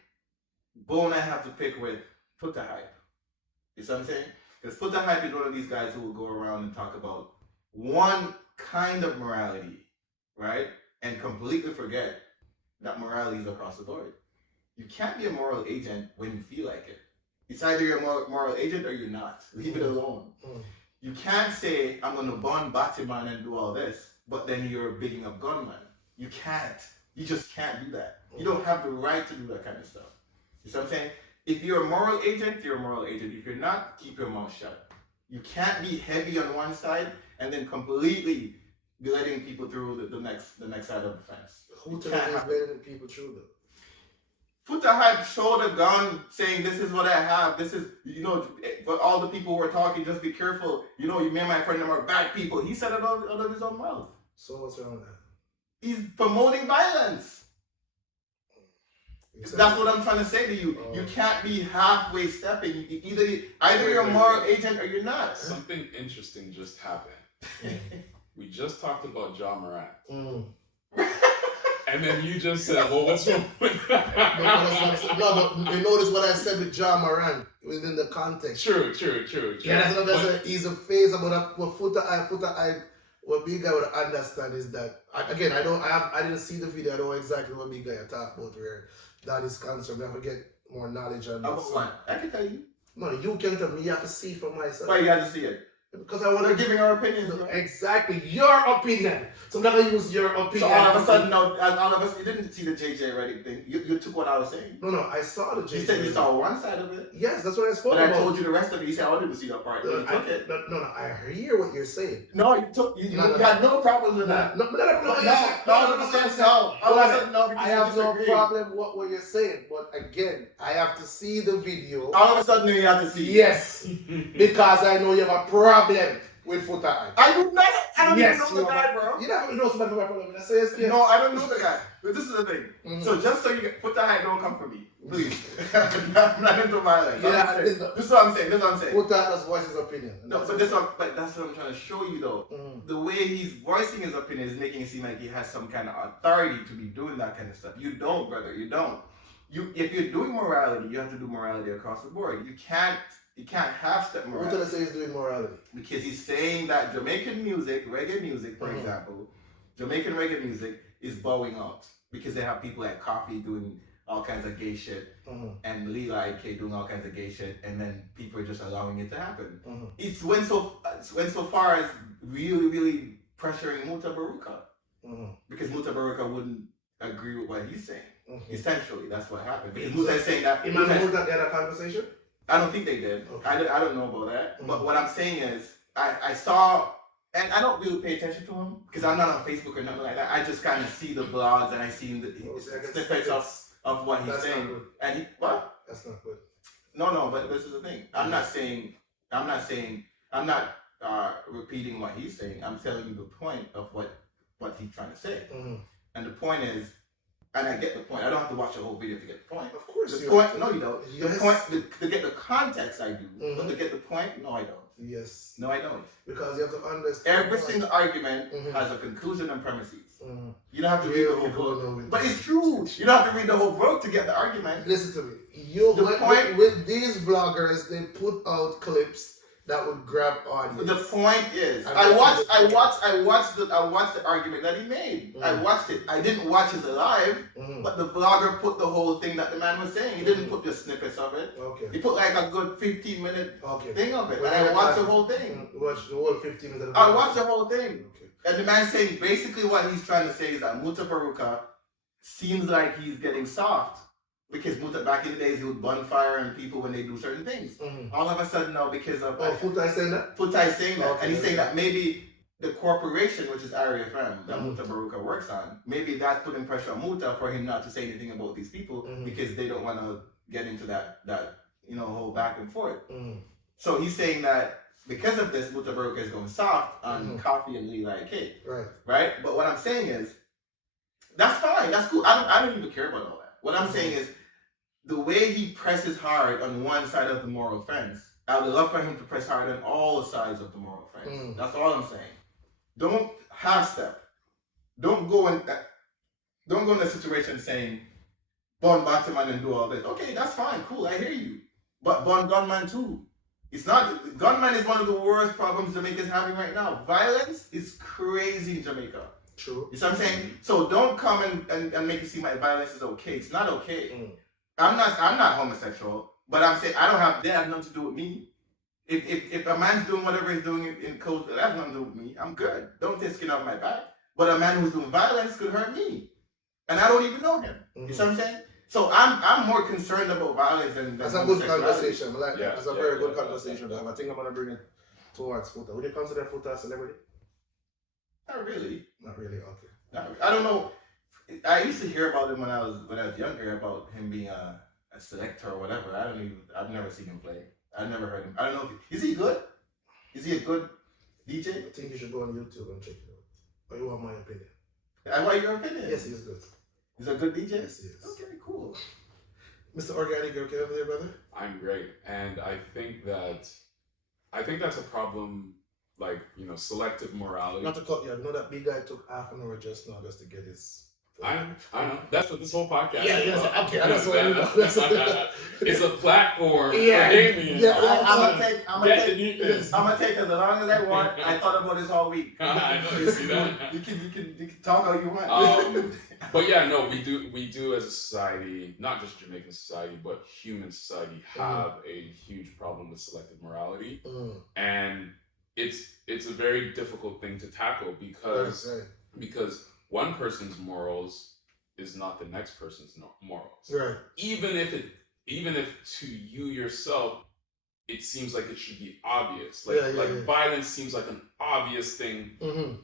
bone I have to pick with Footahype. You see what I'm saying? Because Footahype is one of these guys who will go around and talk about one kind of morality, right? And completely forget that morality is across the board. You can't be a moral agent when you feel like it. It's either you're a moral agent or you're not. Leave it alone. You can't say, I'm going to burn Batman and do all this, but then you're bigging up gunman. You can't. You just can't do that. You don't have the right to do that kind of stuff. You see what I'm saying? If you're a moral agent, you're a moral agent. If you're not, keep your mouth shut. You can't be heavy on one side and then completely be letting people through the next side of the fence. Who is letting people through though? Footahype showed a gun saying, this is what I have. This is, but all the people who were talking, just be careful. Me and my friend are bad people. He said it out of his own mouth. So what's wrong with that? He's promoting violence. Exactly. That's what I'm trying to say to you. You can't be halfway stepping. Either you're a moral agent or you're not. Something interesting just happened. We just talked about Ja Morant. And then you just said, well, what's wrong with that? But you notice what I said with Ja Morant within the context. True. Yeah, he's a phase about what Footahype, what big guy would understand is that I didn't see the video. I don't know exactly what big guy I talk about where that is concerned. I have to get more knowledge on About this. what? I can tell you. No, you can tell me. You have to see for myself. Why you have to see it? Because I want We're to giving our opinions. Right? exactly your opinion. So I'm gonna use your opinion. So all of a sudden, no, all of us, you didn't see the JJ Redick thing. You took what I was saying. No, I saw the JJ. You said you saw one side of it. Yes, that's what I spoke but about. I told you the rest of it. You said I didn't see that part. You took it. No, I hear what you're saying. No, you took. You had no problems with that. No. I have no problem with what you're saying, but again, I have to see the video. All of a sudden, you have to see. Yes, because I know you have a problem with Footahype. I do not. I don't even know the guy, bro. You don't know somebody with a problem. I say yes. No, I don't know the guy. But this is the thing. So just so you get Footahype, don't come for me, please. I'm not into violence. Yeah, this is what I'm saying. Footahype does voice his opinion. No, but that's what I'm trying to show you though. The way he's voicing his opinion is making it seem like he has some kind of authority to be doing that kind of stuff. You don't, brother. You don't. If you're doing morality, you have to do morality across the board. You can't half step morality. What did I say he's doing morality? Because he's saying that Jamaican music, reggae music, for example, Jamaican reggae music is bowing out because they have people like Coffee doing all kinds of gay shit and Lila IK doing all kinds of gay shit, and then people are just allowing it to happen. It went so far as really, really pressuring Muta Baruka because Muta Baruka wouldn't agree with what he's saying. Essentially, that's what happened. Because Muta is saying that. Imagine that they had a conversation? I don't think they did. Okay. I don't know about that. But what I'm saying is, I saw, and I don't really pay attention to him because I'm not on Facebook or nothing like that. I just kind of see the blogs and I see the snippets of what he's saying. And what? That's not good. No, but this is the thing. I'm not repeating what he's saying. I'm telling you the point of what he's trying to say. And the point is, and I get the point. I don't have to watch the whole video to get the point. Of course. The point, no, you don't. Yes. The point, to get the context, I do. But to get the point, no, I don't. Yes. No, I don't. Because you have to understand. Every single argument has a conclusion and premises. You don't have to read the whole book. But it's true. You don't have to read the whole book to get the argument. Listen to me. With these vloggers, they put out clips that would grab audience. The point is, I watched the argument that he made. I watched it. I didn't watch it live, but the vlogger put the whole thing that the man was saying. He didn't put just snippets of it. Okay. He put like a good 15-minute thing of it. And I watched the whole thing. Watch the whole 15 minutes. I watched the whole thing. Okay. And the man saying basically what he's trying to say is that Muta Baruka seems like he's getting soft. Because Muta, back in the days, he would bonfire and people when they do certain things. All of a sudden now, because of... Footahype saying that? Footahype saying that. And he's saying that maybe the corporation, which is Area FM, that Muta Baruka works on, maybe that's putting pressure on Muta for him not to say anything about these people because they don't want to get into that whole back and forth. So he's saying that because of this, Muta Baruka is going soft on Coffee and Lila and Cake. Right? But what I'm saying is, that's fine. That's cool. I don't even care about all that. What I'm saying is, the way he presses hard on one side of the moral fence, I would love for him to press hard on all sides of the moral fence. That's all I'm saying. Don't half step. Don't go in a situation saying, "Born Batman and do all this." Okay, that's fine, cool, I hear you. But born gunman too. It's not. Gunman is one of the worst problems Jamaica's having right now. Violence is crazy in Jamaica. True. You see what I'm saying? So don't come and make it seem like violence is okay. It's not okay. I'm not homosexual, but I'm saying that has nothing to do with me. If a man's doing whatever he's doing in code, that has nothing to do with me. I'm good. Don't take skin off my back. But a man who's doing violence could hurt me, and I don't even know him. You see what I'm saying? So I'm more concerned about violence than that's a good conversation. That's a very good conversation. I think I'm gonna bring it towards Footahype. Would you consider Footahype a celebrity? Not really. Not really. Okay. I don't know. I used to hear about him when I was younger, about him being a selector or whatever. I've never seen him play. I've never heard him. I don't know is he good? Is he a good DJ? I think you should go on YouTube and check it out. Or you want my opinion? I want your opinion. Yes, he's good. He's a good DJ? Yes, he is. Okay, cool. Mr. Organic, you okay over there, brother? I'm great. And I think that's a problem, like, selective morality. Not to cut you, I know that big guy took half an hour just now just to get his I know. That's what this whole podcast Yeah, is yes, about. okay, that's what It's a platform Yeah, for Damion. yeah, I'm gonna take as long as I want. I thought about this all week. I know, you see that? You can talk all you want. But yeah, no, we do as a society, not just Jamaican society, but human society, have a huge problem with selective morality, and it's a very difficult thing to tackle because one person's morals is not the next person's morals. Right. Even if to you yourself it seems like it should be obvious. Like violence seems like an obvious thing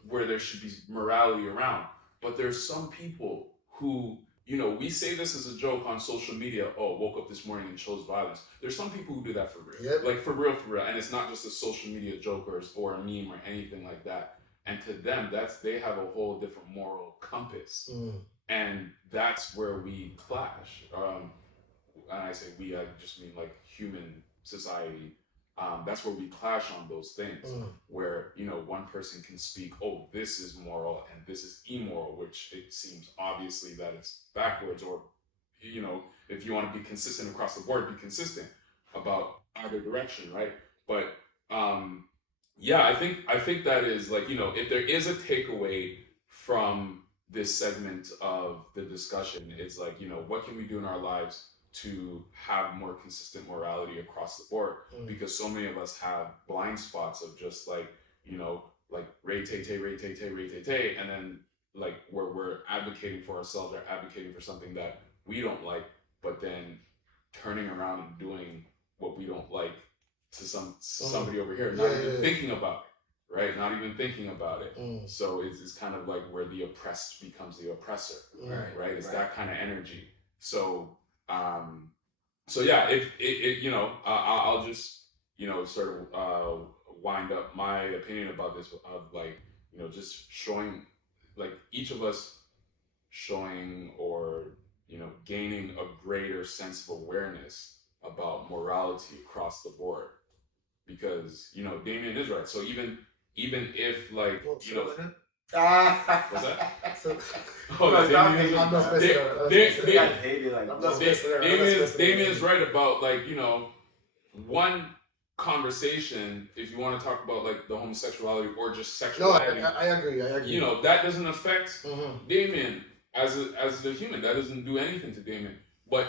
where there should be morality around. But there's some people who, we say this as a joke on social media, woke up this morning and chose violence. There's some people who do that for real. Yep. Like for real. And it's not just a social media joke or a meme or anything like that. And to them, they have a whole different moral compass. And that's where we clash. And I say we, I just mean like human society. That's where we clash on those things, where one person can speak, this is moral and this is immoral, which it seems obviously that it's backwards, or if you want to be consistent across the board, be consistent about either direction, right? But yeah, I think that is like, if there is a takeaway from this segment of the discussion, it's like, what can we do in our lives to have more consistent morality across the board, because so many of us have blind spots of just like, like ray-tay-tay, and then like we're advocating for ourselves or advocating for something that we don't like, but then turning around and doing what we don't like to somebody over here, not even thinking about it, right? Not even thinking about it. So it's kind of like where the oppressed becomes the oppressor, right? It's that kind of energy. So yeah, if I'll just sort of wind up my opinion about this of like just showing, like each of us showing or gaining a greater sense of awareness about morality across the board, because Damion is right. So even if like what's that? Damion is right about like one conversation, if you want to talk about like the homosexuality or just sexuality. No, I agree. That doesn't affect Damion as the human. That doesn't do anything to Damion. But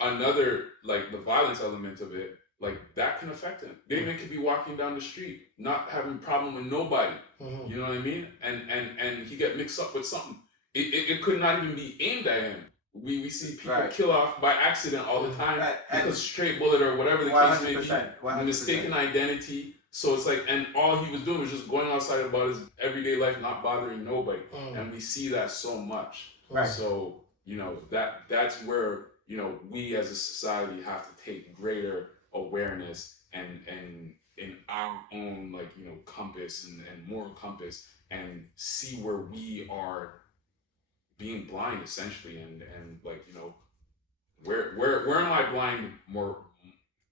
another, like the violence element of it, like that can affect him. Damion could be walking down the street, not having a problem with nobody. You know what I mean? And he get mixed up with something. It could not even be aimed at him. We see people kill off by accident all the time because straight bullet or whatever the case may be, mistaken identity. So it's like, and all he was doing was just going outside about his everyday life, not bothering nobody. And we see that so much. So that's where we as a society have to take greater awareness and in our own like compass and moral compass, and see where we are being blind essentially, and like where am I blind morally?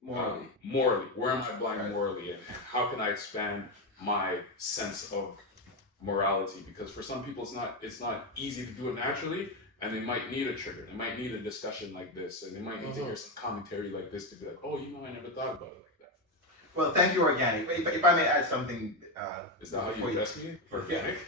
Where am I blind morally, and how can I expand my sense of morality? Because for some people it's not easy to do it naturally, and they might need a trigger. They might need a discussion like this, and they might need to hear some commentary like this to be like, I never thought about it like that. Well, thank you, Organic. If I may add something. Is that how you address me? Organic?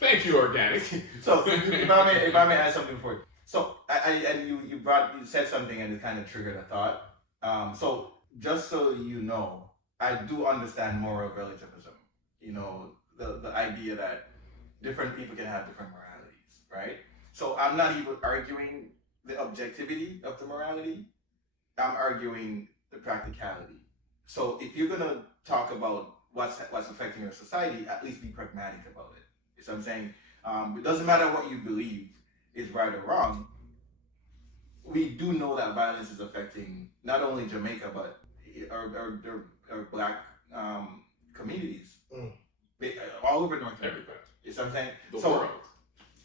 Thank you, Organic. So if I may add something for you. So you said something and it kind of triggered a thought. So just so you know, I do understand moral relativism. The idea that different people can have different moralities, right? So I'm not even arguing the objectivity of the morality. I'm arguing the practicality. So if you're gonna talk about what's affecting your society, at least be pragmatic about it. You see what I'm saying? It doesn't matter what you believe is right or wrong. We do know that violence is affecting not only Jamaica but our black communities all over North America. You see what I'm saying? The world.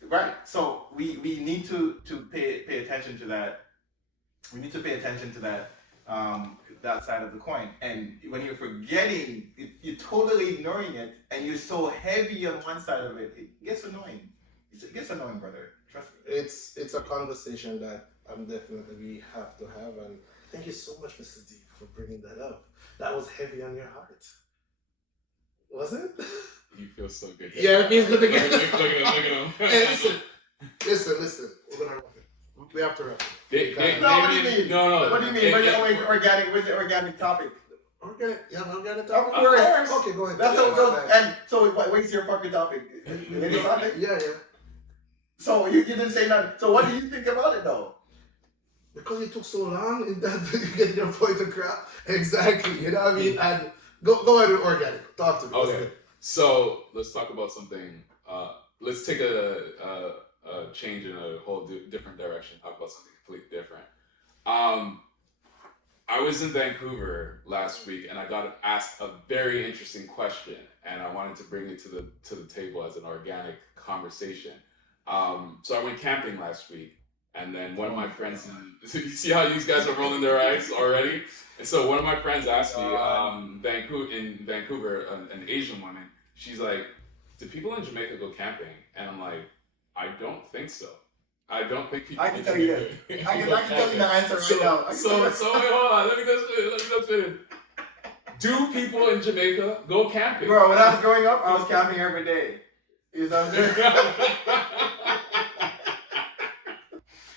Right. So we need to pay attention to that. We need to pay attention to that. That side of the coin, and when you're forgetting, you're totally ignoring it, and you're so heavy on one side of it, it gets annoying. It gets annoying, brother. Trust me. It's a conversation that I'm definitely we have to have, and thank you so much, Mr. D, for bringing that up. That was heavy on your heart, was it? You feel so good. Yeah, it feels good again. Look at him. Hey, listen. We're gonna wrap it. We have to wrap it. What do you mean? No. What do you mean? What's the organic topic? Organic? You have organic Of topic? course. Okay, go ahead. That's Yeah, so. And so, what's your fucking topic? yeah. So you didn't say nothing. So what do you think about it though? Because it took so long in that to get your point across. Exactly. You know what I mean? And go ahead with organic. Talk to me. Okay. So let's talk about something. Let's take a change in a whole different direction. Talk about something completely different. I was in Vancouver last week, and I got asked a very interesting question, and I wanted to bring it to the table as an organic conversation. So I went camping last week, and then one of my friends. You see how these guys are rolling their eyes already? And so one of my friends asked me, in Vancouver, an Asian woman. She's like, "Do people in Jamaica go camping?" And I'm like, "I don't think so. I don't think people." I can tell you that. I can tell you the answer right now. So wait, hold on. Let me just finish. Do people in Jamaica go camping? Bro, when I was growing up, I was camping every day. You know what I'm saying?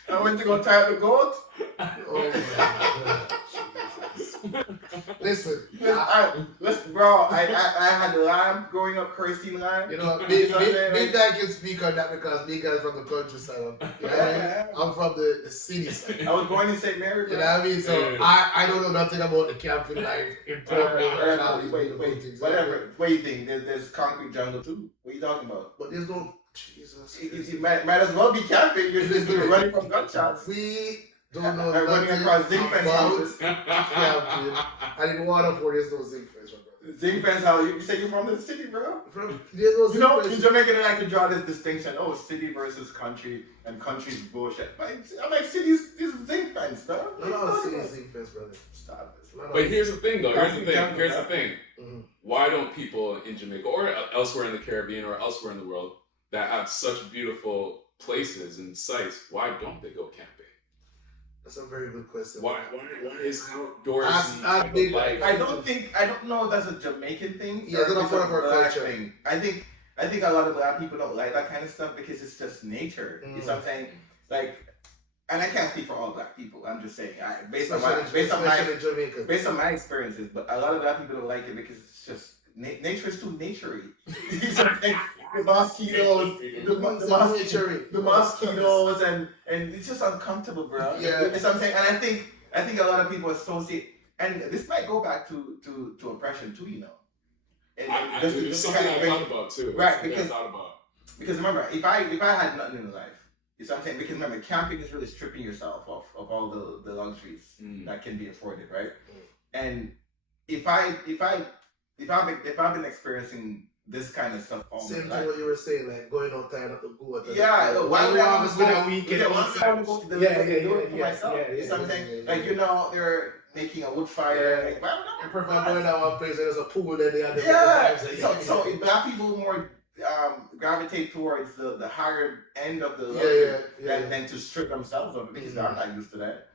I went to go tie up the goat. Oh my God. Listen, bro, I had lamb growing up, Christine lamb. you know, big guy can speak on that because big guy's from the countryside. I'm from the city side. I was born in St. Mary, bro. You know what I mean? So I don't know nothing about the camping life in Portland. Wait, whatever. What do you think? There's concrete jungle too. What are you talking about? But there's no Jesus. You might as well be camping. You're just running from gunshots. We don't know running across zinc fence houses. Camping. And in Waterford, there's no zinc fence, brother. Zinc fence house. You say you're from the city, bro? There's no zinc fence. In Jamaica, they like to draw this distinction. Oh, city versus country, and country's bullshit. I'm like, city's this zinc fence, bro. No, city's zinc fence, brother. Stop this. But here's the thing, though. Here's the thing. Mm-hmm. Why don't people in Jamaica or elsewhere in the Caribbean or elsewhere in the world that have such beautiful places and sites, why don't they go camping? That's a very good question. Why is outdoors life? I don't know if that's a Jamaican thing. Yeah, it's not part of our culture. Thing. I think a lot of black people don't like that kind of stuff because it's just nature. You know what I'm saying? Like, and I can't speak for all black people. I'm just saying, based on my experiences, but a lot of black people don't like it because it's just nature is too naturey. You know what I'm saying? The mosquitoes, the mosquitoes, and it's just uncomfortable, bro. Yeah, you know what I'm saying. And I think a lot of people associate, and this might go back to oppression too, you know. And it's something I thought about too. Right, because remember, if I had nothing in life, you know what I'm saying? Because remember, camping is really stripping yourself of all the luxuries that can be afforded, right? And if I've been experiencing this kind of stuff all same my thing life. what you were saying, like going out there not to go. Yeah, why would I spend a weekend? I want to go to the for myself. You know what I'm saying? Like, you know, they're making a wood fire. Like, why would I? I prefer going to one place where there's a pool and they have So if black people more gravitate towards the higher end of the than to strip themselves of it because I'm not used to that.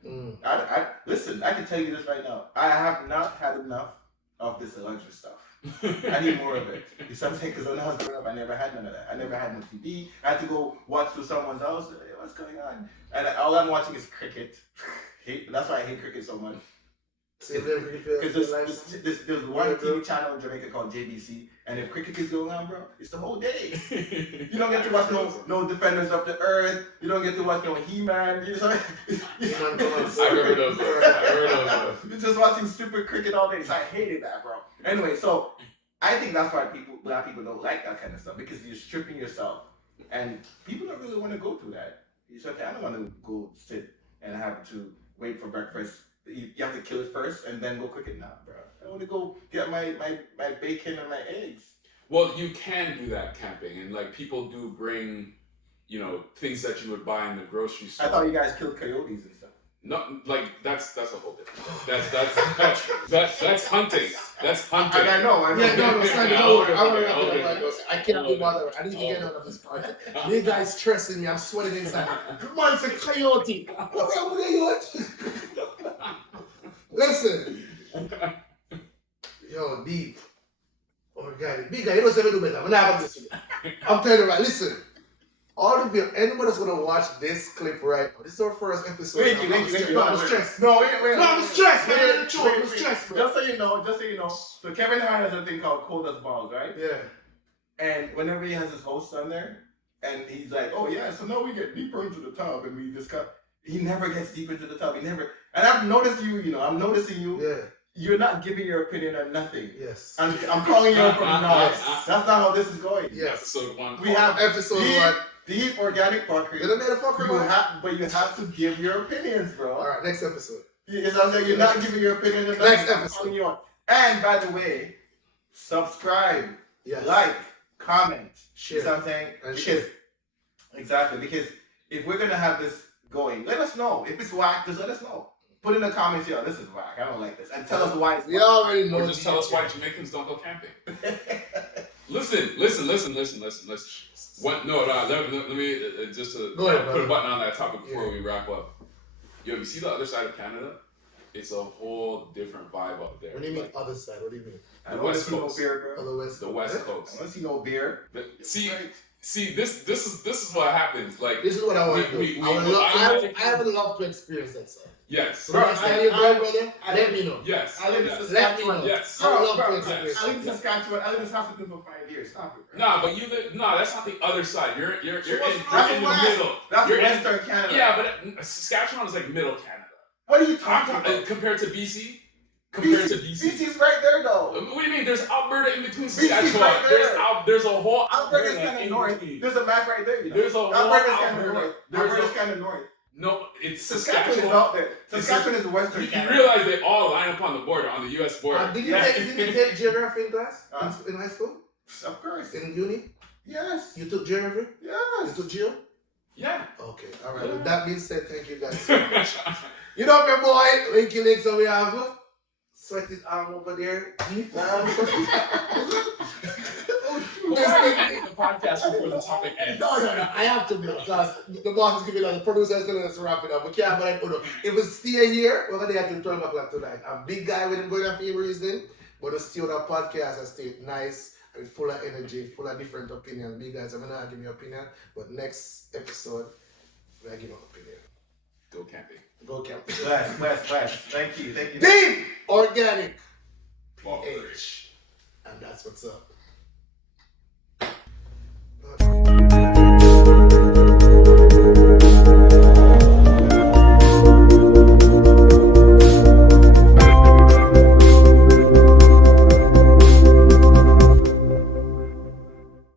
I listen, I can tell you this right now. I have not had enough of this luxury stuff. I need more of it. You know what I'm saying? Because when I was growing up, I never had none of that. I never had no TV. I had to go watch to someone's house. Hey, what's going on? And all I'm watching is cricket. That's why I hate cricket so much. Because there's one TV channel in Jamaica called JBC, and if cricket is going on, bro, it's the whole day. You don't get to watch no Defenders of the Earth. You don't get to watch no He-Man. You know what I remember those. You're just watching stupid cricket all day. So I hated that, bro. Anyway, so I think that's why black people don't like that kind of stuff because you're stripping yourself, and people don't really want to go through that. You say, okay, I don't want to go sit and have to wait for breakfast. You have to kill it first and then go cook it now, bro. I want to go get my bacon and my eggs. Well, you can do that camping, and like people do bring, you know, things that you would buy in the grocery store. I thought you guys killed coyotes and stuff. No, like that's a whole different. That's hunting. That's hunting. I know. Yeah, no, it's not. Don't worry. I want to wrap Okay. it up. I can't be bothered. I need to get out of this project. You guys stressing me. I'm sweating inside. Man, it's a coyote. What's up with you? Listen. Yo, Deep. Organic. Big guy, you don't say me do better. I'm not having this with you. I'm telling you right. Listen. All of you, anybody that's gonna watch this clip right now, this is our first episode. Wait. No, I'm stressed. No, wait. No, I'm stressed, man. I'm stressed, bro. Just so you know, so Kevin Hart has a thing called Cold as Balls, right? Yeah. And whenever he has his host on there, and he's like, oh yeah, so now we get deeper into the tub, and we discuss. He never gets deep into the tub. He never. And I've noticed I'm noticing you. Yeah. You're not giving your opinion on nothing. Yes. I'm calling you out from now. That's not how this is going. Yes. Episode 1. We have episode 1. Deep.Organic.Phuckery. You made a fucker, But you have to give your opinions, bro. All right, next episode. It's what I'm saying. You're not giving your opinion on Next nothing. episode. I'm calling you out. And by the way, subscribe, Yes. like, comment. Share. You know what I'm saying? And Because share. exactly, because if we're gonna have this going, let us know. If it's whack, just let us know. Put in the comments, yo, this is whack. I don't like this, and tell us why it's We whack. already know. Or just tell us why Jamaicans don't go camping. Listen. Let me just to Go ahead, put brother. a button on that topic before we wrap up. Yo, you see the other side of Canada? It's a whole different vibe up there. What do you mean Like, other side? What do you mean? I don't want to see no beer, On bro. the west. the West I Coast. want to see no beer. But see, this is what happens. Like, This is what I want to do. I would love to experience that side. yes, So next time you're going, brother, let me know. yes, I live in yes. Saskatchewan. Yes. I would love Bro, to bro, experience I live in that. Saskatchewan. I live in Saskatchewan for 5 years. Stop it, bro. Nah, but you live. No, that's not the other side. You're in That's the west. middle. That's You're in- Western Canada. Yeah, but Saskatchewan is like middle Canada. What are you talking about? Compared to BC. Compared to BC. BC's right there, though. What do you mean? There's Alberta in between BC's Saskatchewan. right there. There's a whole Alberta's kind of in north. between. There's a map right there. You know. There's a whole Alberta's kind of Alberta. north. There's Alberta's a- kind of north. No, it's Saskatchewan is Saskatchewan. out there. Saskatchewan is Western You Canada. realize they all line up on the border, on the U.S. border. Did Yeah. you take geography in class? Huh? In high school? Of course. In uni? Yes. You took geography? You Yes. took geo? Yeah. Okay, alright. With that being said, thank you guys so much. You know my boy, Linky Links, so we have sweated arm over there. Deep. The podcast before the topic ends. No, I have to be because the boss is giving us, the producer is telling us to wrap it up. We can't, but if we stay here, we're going to get to 12 o'clock tonight. A big guy with him going on for reason, but to stay on our podcast and stay nice and full of energy, full of different opinions. Big guys, I'm not giving you opinion, but next episode, we're going to give you an opinion. Go camping. Go camp. West. Thank you. Deep Organic Phuckery. Ph. And that's what's up.